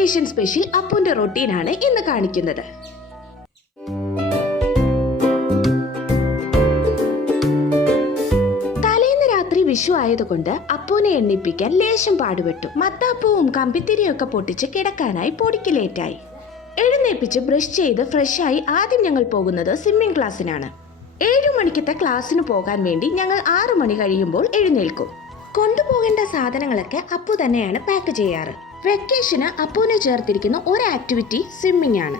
Vacation special അപ്പുവിന്റെ റൊട്ടീനാണ് ഇന്ന് കാണിക്കുന്നത്. തലേന്ന് രാത്രി വിഷു ആയതുകൊണ്ട് അപ്പുവിനെ എണ്ണിപ്പിക്കാൻ ലേശം പാടുപെട്ടു. മത്താപ്പൂവും കമ്പിത്തിരിയും ഒക്കെ പൊട്ടിച്ച് കിടക്കാനായി പൊടിക്ക് ലേറ്റായി. എഴുന്നേപ്പിച്ച് ബ്രഷ് ചെയ്ത് ഫ്രഷായി ആദ്യം ഞങ്ങൾ പോകുന്നത് സ്വിമ്മിംഗ് ക്ലാസ്സിനാണ്. 7 മണിക്കത്തെ ക്ലാസ്സിന് പോകാൻ വേണ്ടി ഞങ്ങൾ 6 മണി കഴിയുമ്പോൾ എഴുന്നേൽക്കും. കൊണ്ടുപോകേണ്ട സാധനങ്ങളൊക്കെ അപ്പു തന്നെയാണ് പാക്ക് ചെയ്യാറ്. വെക്കേഷന് അപ്പുവിനെ ചേർത്തിരിക്കുന്ന ഒരു ആക്ടിവിറ്റി സ്വിമ്മിംഗ് ആണ്.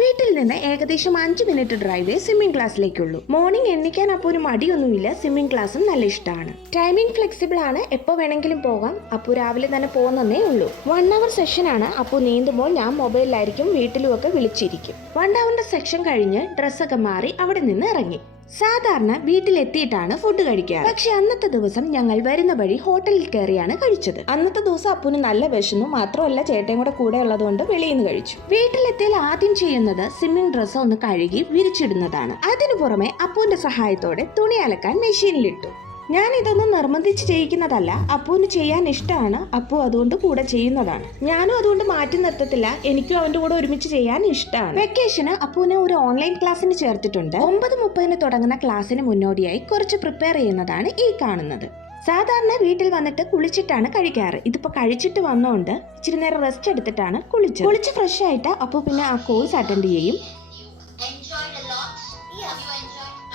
വീട്ടിൽ നിന്ന് ഏകദേശം 5 മിനിറ്റ് ഡ്രൈവേ സ്വിമ്മിംഗ് ക്ലാസ്സിലേക്കുള്ളൂ. മോർണിംഗ് എണ്ണിക്കാൻ അപ്പുവിന് മടിയൊന്നുമില്ല. സ്വിമ്മിംഗ് ക്ലാസ്സും നല്ല ഇഷ്ടമാണ്. ടൈമിംഗ് ഫ്ലെക്സിബിൾ ആണ്, എപ്പോൾ വേണമെങ്കിലും പോകാം. അപ്പു രാവിലെ തന്നെ പോകുന്നതേ ഉള്ളൂ. 1 അവർ സെഷനാണ്. അപ്പു നീന്തുമ്പോൾ ഞാൻ മൊബൈലിലായിരിക്കും, വീട്ടിലുമൊക്കെ വിളിച്ചിരിക്കും. 1 അവറിന്റെ സെക്ഷൻ കഴിഞ്ഞ് ഡ്രസ്സൊക്കെ മാറി അവിടെ നിന്ന് ഇറങ്ങി. സാധാരണ വീട്ടിലെത്തിയിട്ടാണ് ഫുഡ് കഴിക്കുക. പക്ഷെ അന്നത്തെ ദിവസം ഞങ്ങൾ വരുന്ന വഴി ഹോട്ടലിൽ കയറിയാണ് കഴിച്ചത്. അന്നത്തെ ദിവസം അപ്പുന് നല്ല വിശന്നു. മാത്രമല്ല ചേട്ടയും കൂടെ ഉള്ളതുകൊണ്ട് വെളിയിൽ നിന്ന് കഴിച്ചു. വീട്ടിലെത്തിയാൽ ആദ്യം ചെയ്യുന്നത് സ്വിമ്മിംഗ് ഡ്രസ്സ് ഒന്ന് കഴുകി വിരിച്ചിടുന്നതാണ്. അതിനു പുറമെ അപ്പുവിന്റെ സഹായത്തോടെ തുണി അലക്കാൻ മെഷീനിലിട്ടു. ഞാൻ ഇതൊന്നും നിർബന്ധിച്ച് ചെയ്യിക്കുന്നതല്ല, അപ്പുവിന് ചെയ്യാൻ ഇഷ്ടമാണ്. അപ്പു അതുകൊണ്ട് കൂടെ ചെയ്യുന്നതാണ്. ഞാനും അതുകൊണ്ട് മാറ്റി നിർത്തത്തില്ല. എനിക്കും അവന്റെ കൂടെ ഒരുമിച്ച് ചെയ്യാൻ ഇഷ്ടമാണ്. വെക്കേഷന് അപ്പുവിനെ ഒരു ഓൺലൈൻ ക്ലാസ്സിന് ചേർത്തിട്ടുണ്ട്. 9:30 തുടങ്ങുന്ന ക്ലാസ്സിന് മുന്നോടിയായി കുറച്ച് പ്രിപ്പയർ ചെയ്യുന്നതാണ് ഈ കാണുന്നത്. സാധാരണ വീട്ടിൽ വന്നിട്ട് കുളിച്ചിട്ടാണ് കഴിക്കാറ്. ഇതിപ്പോ കഴിച്ചിട്ട് വന്നോണ്ട് ഇച്ചിരി നേരം റെസ്റ്റ് എടുത്തിട്ടാണ് കുളിച്ച് ഫ്രഷ് ആയിട്ട് അപ്പു പിന്നെ ആ കോഴ്സ് അറ്റൻഡ് ചെയ്യും.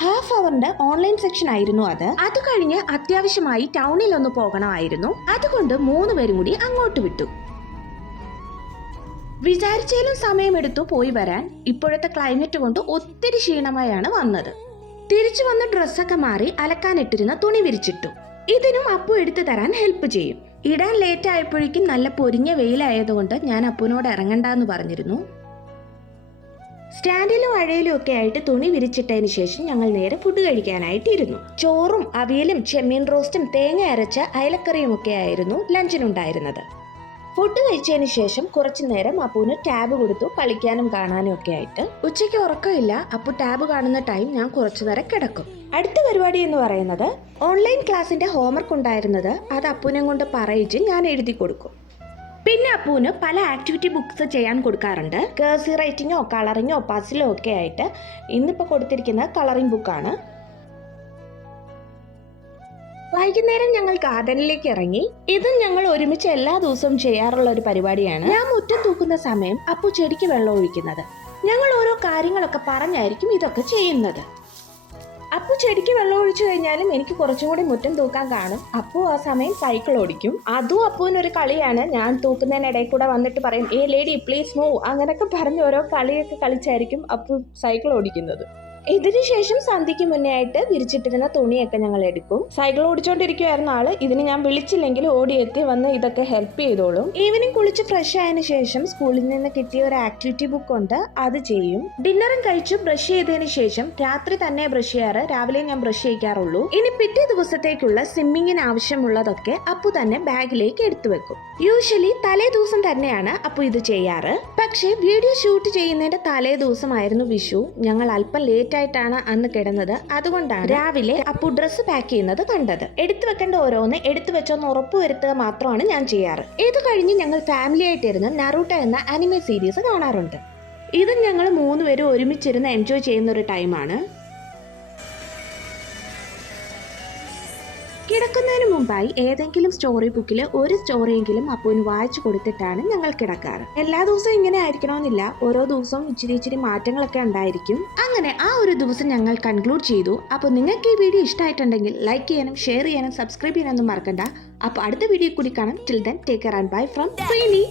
ഹാഫ് അവറിന്റെ ഓൺലൈൻ സെക്ഷൻ ആയിരുന്നു അത് കഴിഞ്ഞ് അത്യാവശ്യമായി ടൗണിൽ ഒന്ന് പോകണമായിരുന്നു. അതുകൊണ്ട് 3 പേരും കൂടി അങ്ങോട്ട് വിട്ടു. വിചാരിച്ചാലും സമയമെടുത്തു പോയി വരാൻ. ഇപ്പോഴത്തെ ക്ലൈമറ്റ് കൊണ്ട് ഒത്തിരി ക്ഷീണമായാണ് വന്നത്. തിരിച്ചു വന്ന് ഡ്രസ്സൊക്കെ മാറി അലക്കാനിട്ടിരുന്ന തുണി വിരിച്ചിട്ടു. ഇതിനും അപ്പു എടുത്തു തരാൻ ഹെൽപ്പ് ചെയ്യും. ഇടാൻ ലേറ്റ് ആയപ്പോഴേക്കും നല്ല പൊരിഞ്ഞ വെയിലായതുകൊണ്ട് ഞാൻ അപ്പുവിനോട് ഇറങ്ങണ്ടെന്ന് പറഞ്ഞിരുന്നു. സ്റ്റാൻഡിലും അഴയിലും ഒക്കെ ആയിട്ട് തുണി വിരിച്ചിട്ടതിന് ശേഷം ഞങ്ങൾ നേരെ ഫുഡ് കഴിക്കാനായിട്ടിരുന്നു. ചോറും അവിയലും ചെമ്മീൻ റോസ്റ്റും തേങ്ങ അരച്ച അയലക്കറിയും ഒക്കെ ആയിരുന്നു ലഞ്ചിനുണ്ടായിരുന്നത്. ഫുഡ് കഴിച്ചതിന് ശേഷം കുറച്ചു നേരം അപ്പുവിന് ടാബ് കൊടുത്തു, കളിക്കാനും കാണാനും ഒക്കെ ആയിട്ട്. ഉച്ചയ്ക്ക് ഉറക്കമില്ല. അപ്പു ടാബ് കാണുന്ന ടൈം ഞാൻ കുറച്ചു നേരം കിടക്കും. അടുത്ത പരിപാടി എന്ന് പറയുന്നത് ഓൺലൈൻ ക്ലാസ്സിന്റെ ഹോംവർക്ക് ഉണ്ടായിരുന്നത് അത് അപ്പുവിനെ കൊണ്ട് പറയിച്ച് ഞാൻ എഴുതി കൊടുക്കും. പിന്നെ അപ്പുവിന് പല ആക്ടിവിറ്റി ബുക്സ് ചെയ്യാൻ കൊടുക്കാറുണ്ട്. കേഴ്സി റൈറ്റിങ്ങോ കളറിങ്ങോ പസിലോ ഒക്കെ ആയിട്ട്. ഇന്നിപ്പോൾ കൊടുത്തിരിക്കുന്നത് കളറിംഗ് ബുക്കാണ്. വൈകുന്നേരം ഞങ്ങൾ ഗാർഡനിലേക്ക് ഇറങ്ങി. ഇതും ഞങ്ങൾ ഒരുമിച്ച് എല്ലാ ദിവസവും ചെയ്യാറുള്ള ഒരു പരിപാടിയാണ്. ഞാൻ മുറ്റം തൂക്കുന്ന സമയം അപ്പു ചെടിക്ക് വെള്ളം ഒഴിക്കുന്നത്. ഞങ്ങൾ ഓരോ കാര്യങ്ങളൊക്കെ പറഞ്ഞായിരിക്കും ഇതൊക്കെ ചെയ്യുന്നത്. അപ്പു ചെടിക്ക് വെള്ളം ഒഴിച്ചു കഴിഞ്ഞാലും എനിക്ക് കുറച്ചും കൂടി മുറ്റം തൂക്കാൻ കാണും. അപ്പു ആ സമയം സൈക്കിൾ ഓടിക്കും. അതും അപ്പുവിനൊരു കളിയാണ്. ഞാൻ തൂക്കുന്നതിനിടയിൽ കൂടെ വന്നിട്ട് പറയും, ഏ ലേഡി പ്ലീസ് മൂവ്, അങ്ങനെയൊക്കെ പറഞ്ഞ് ഓരോ കളിയൊക്കെ കളിച്ചായിരിക്കും അപ്പു സൈക്കിൾ ഓടിക്കുന്നത്. ഇതിനുശേഷം സന്ധ്യയ്ക്ക് മുന്നേ ആയിട്ട് വിരിച്ചിട്ടിരുന്ന തുണിയൊക്കെ ഞങ്ങൾ എടുക്കും. സൈക്കിൾ ഓടിച്ചോണ്ടിരിക്കുവായിരുന്ന ആള് ഇതിന് ഞാൻ വിളിച്ചില്ലെങ്കിൽ ഓടിയെത്തി വന്ന് ഇതൊക്കെ ഹെൽപ്പ് ചെയ്തോളും. ഈവനിങ് കുളിച്ച് ഫ്രഷ് ആയതിനു ശേഷം സ്കൂളിൽ നിന്ന് കിട്ടിയ ഒരു ആക്ടിവിറ്റി ബുക്ക് ഉണ്ട്, അത് ചെയ്യും. ഡിന്നറും കഴിച്ചു ബ്രഷ് ചെയ്തതിന് ശേഷം രാത്രി തന്നെ ബ്രഷ് ചെയ്യാറ്. രാവിലെ ഞാൻ ബ്രഷ് ചെയ്യിക്കാറുള്ളൂ. ഇനി പിറ്റേ ദിവസത്തേക്കുള്ള സ്വിമ്മിങ്ങിന് ആവശ്യമുള്ളതൊക്കെ അപ്പു തന്നെ ബാഗിലേക്ക് എടുത്തു വെക്കും. യൂഷ്വലി തലേ ദിവസം തന്നെയാണ് അപ്പു ഇത് ചെയ്യാറ്. പക്ഷേ വീഡിയോ ഷൂട്ട് ചെയ്യുന്നതിന്റെ തലേ ദിവസമായിരുന്നു വിഷു. ഞങ്ങൾ അല്പം ലേറ്റ് ആയിട്ടാണ് അന്ന് കിടന്നത്. അതുകൊണ്ടാണ് രാവിലെ അപ്പു ഡ്രസ്സ് പാക്ക് ചെയ്യുന്നത് കണ്ടത്. എടുത്തു വെക്കേണ്ട ഓരോന്ന് എടുത്തു വെച്ചോന്ന് ഉറപ്പുവരുത്തുക മാത്രമാണ് ഞാൻ ചെയ്യാറ്. ഇത് കഴിഞ്ഞ് ഞങ്ങൾ ഫാമിലി ആയിട്ടിരുന്ന് നറൂട്ടോ എന്ന അനിമെ സീരീസ് കാണാറുണ്ട്. ഇത് ഞങ്ങൾ 3 പേരും ഒരുമിച്ചിരുന്ന് എൻജോയ് ചെയ്യുന്ന ഒരു ടൈമാണ്. കിടക്കുന്നതിന് മുമ്പായി ഏതെങ്കിലും സ്റ്റോറി ബുക്കിൽ ഒരു സ്റ്റോറിയെങ്കിലും അപ്പുവിന് വായിച്ചു കൊടുത്തിട്ടാണ് ഞങ്ങൾ കിടക്കാറ്. എല്ലാ ദിവസവും ഇങ്ങനെ ആയിരിക്കണമെന്നില്ല. ഓരോ ദിവസവും ഇച്ചിരി മാറ്റങ്ങളൊക്കെ ഉണ്ടായിരിക്കും. അങ്ങനെ ആ ഒരു ദിവസം ഞങ്ങൾ കൺക്ലൂഡ് ചെയ്തു. അപ്പോൾ നിങ്ങൾക്ക് ഈ വീഡിയോ ഇഷ്ടമായിട്ടുണ്ടെങ്കിൽ ലൈക്ക് ചെയ്യാനും ഷെയർ ചെയ്യാനും സബ്സ്ക്രൈബ് ചെയ്യാനൊന്നും മറക്കണ്ട. അപ്പോൾ അടുത്ത വീഡിയോ കൂടി കാണാം. Till then take care and bye from Sreeni.